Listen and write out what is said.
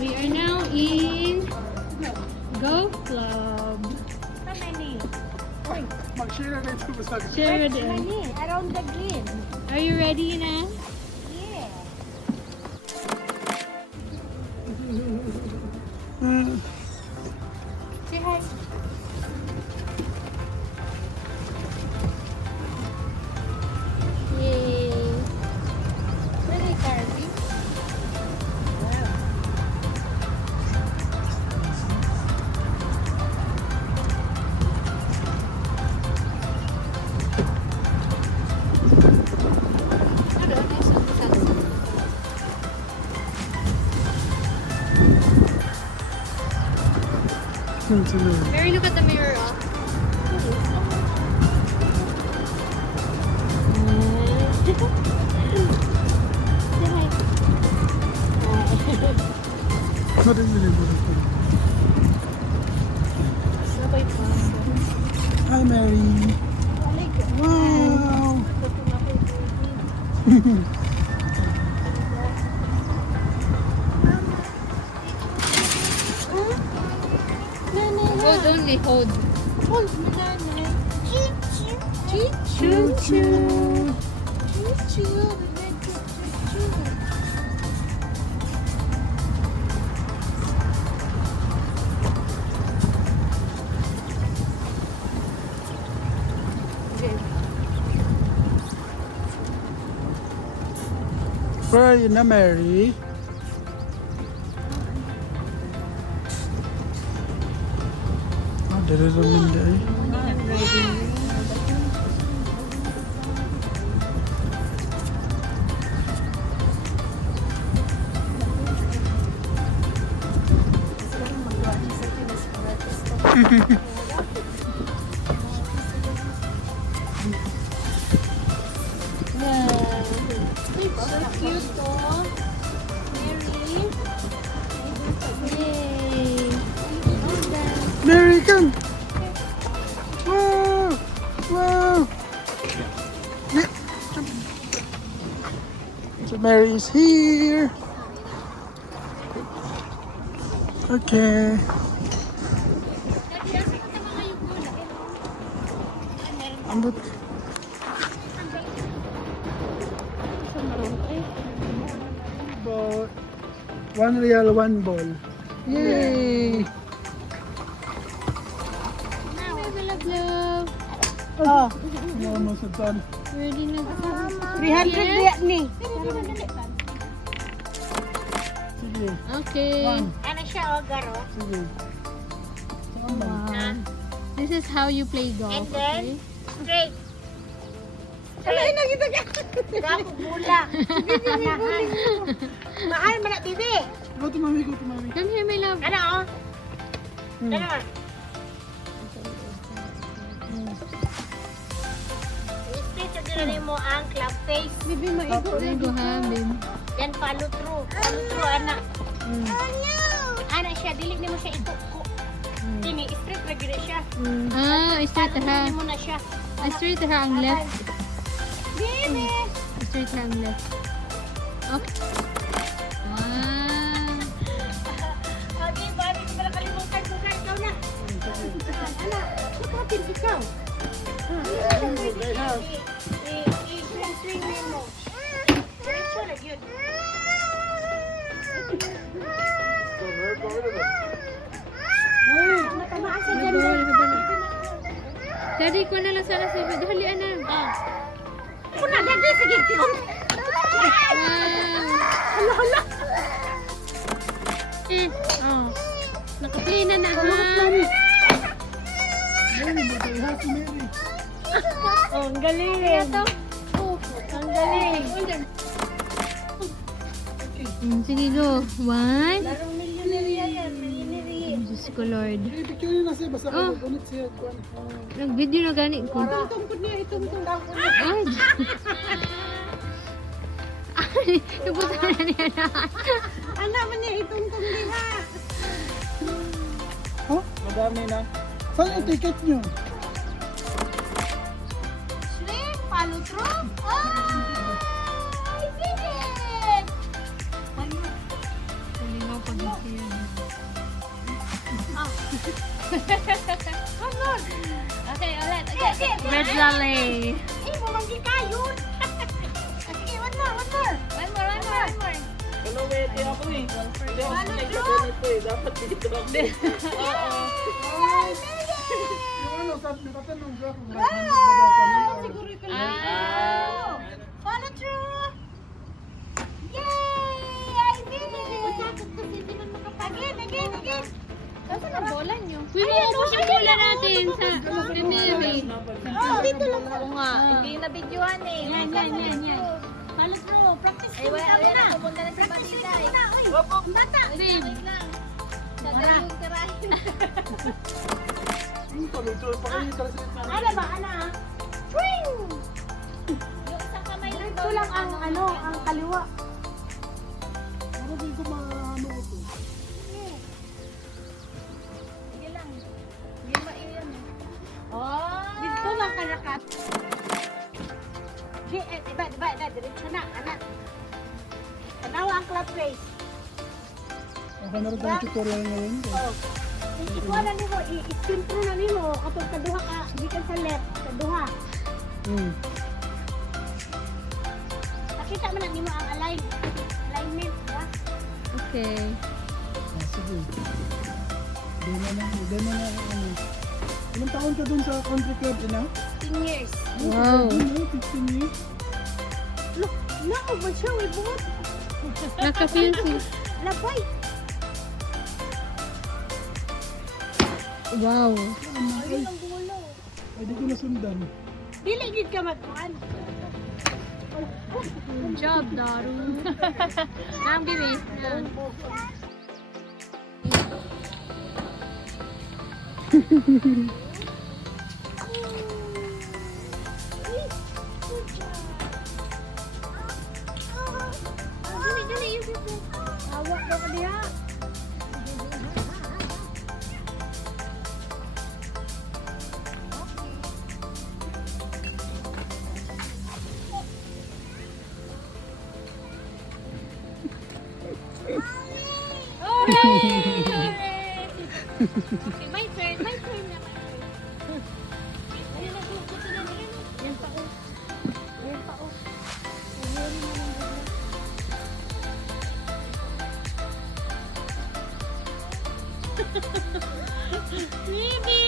We are now in Go Club. How many? Sheridan. Around the green. Are you ready, Ina? Yeah. Say hi. Yay. Really, Carly? Mary, look at the mirror. Oh. What is it? Sabay pa. Hi, Mary. Wow. Hold only, hold. Hold me, nanay. Choo-choo. Choo-choo. Choo-choo. Choo-choo. Where are you now, Mary? Oh, there is a Minday. Wow. So cute, oh. Mary. Yay. Mary, come. Wow. Wow. Yeah. So Mary is here. Okay. Ambot. Ball. One real, one ball. Yay! Love. Oh, Almost done. Ready na ka? 300 Yes. ni. Sige. Okay. Ano siya, oh, garo? Sige. Wow. This is how you play golf, And then, okay? straight. Ano yun nakita ka? Gapog mula. Mahal. Mahal man na, bibi. Go to mommy, go to mommy. Come here, my love. Ano, oh? Ano? I-split sa dinali mo ang club face. Bibi, maikot na ito ha, babe. Then follow through. Follow through, anak. Anak siya, dili mo siya ikuko. Kini, straight lagi na siya. Ah, straight ha. Dili mo na siya. Straight ha ang left. Bibi! Straight ha ang left. Okay. Wow. Okay, balik mo na kalimutan ko sa ikaw na. Anak, sukapin ikaw. I-swing mo. Diretso na yun. Matamaan siya dyan. Daddy, ko na lang sana sa iba. Dali, ana. Kuna, dyan, sige, sige. Wow. Hala, hala. Oh. Naka-play na na, ha? Mary, buti ha si Mary. Oh, ang galing. Ang galing. Sige, go. One. Larong milyonarya yan, milyonarya. Diyos ko, Lord. Hey, picture yun na siya. Basta Oh. ako ulit siya. Nag-video na gani ko. Itong po niya, itong. Ay. Napunta na niya na. Anak man niya itungtong diha. Oh, Madami na. saan yung ticket nyo? Shrimp, palutro. Oh! I did it! Halinaw pag isi yan. Come on. Okay, ulit. Okay. Red Lally. Eh, mamanggi kayo. Okay, one more. One more. Hello, wait ako eh. Hindi ako sanay sa ganito eh. Dapat dito ako. Yay! I did it! Yung ano, sabi nakatanong siya kung Siguro ito Ah. palutro. Yay! I did it! Again. Saan ang bola niyo? Uy, maubos yung bola natin sa Mary. Dito lang. Oo nga, hindi na videohan eh. Yan. Palutro, practice Ay, wala, wala. Pupunta na si Practice Batita mo eh. na. Uy, bata. Wait lang. Tagal yung karahin. Yung palutol, pakainin ka sa ito. Ano ba, ana? Swing! Yung isang kamay lang Ito lang ang ang kaliwa. Ano din ko maano ito? Sige lang. Hindi ba iyan eh. Oh! Dito lang karakat. Diba, diretso na, anak. Tanawa ang club race. Okay na rin tayo tutorial ngayon. Oh. Ikuha na nimo, i-spin through na nimo. Kapag kaduha ka, di ka sa left, kaduha. Nakita mo na nimo ang alignment, diba? Okay. Ah, sige. Demo na ano. Ilang taon ka dun sa country club, ina? 10 years. Wow. Ano, 15 years? Look, nako ba siya, may buhot? Naka-feel si. Labay. Wow. Ayun ang bulo. Ay, di ko nasundan. Dili gid ka magkuhan. Good job, Daru. Nang bibi. Dali, yung ito. Awa daw ka diha. Okay, my turn na, my turn. Ayun na, buto na niyan. Yan pa oh. Yan pa oh. Ayun na lang bigla. Bibi!